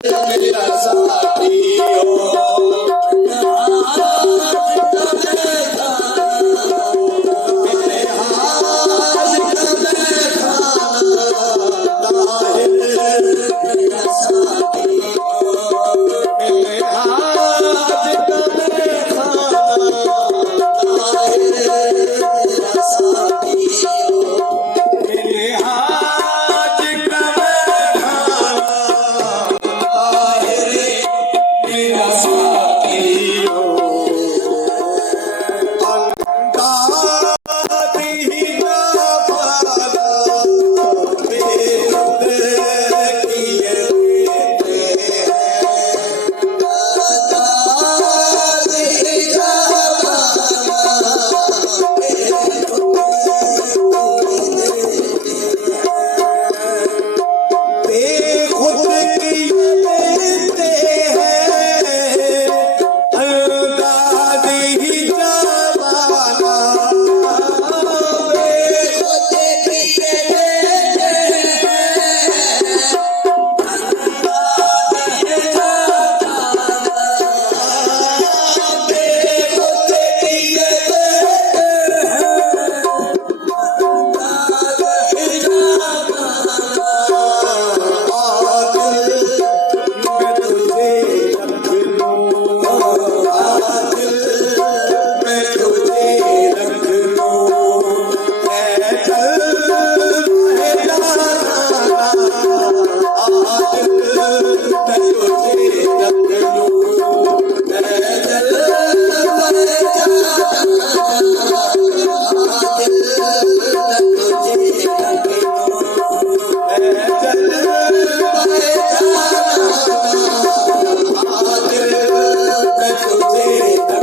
मेरा साथी हो मेरे हाथ का देखा ताहिर मेरा साथी हो मेरे हाथ का देखा ताहिर मेरा साथी हो मेरे हाथ का देखा मेरा साथी हो अलंकारी ना पाला बेरुद किए देते अलंकारी ना बेखुद किए देते हैं अलंकारी जमाना बेखुद किए देते बेखुद किए मैं तुझे रख लूं मैं चल रहे जाना आज मैं तुझे रख लूं मैं चल रहे जाना आज मैं तुझे रख लूं मैं चल रहे जाना आज मैं तुझे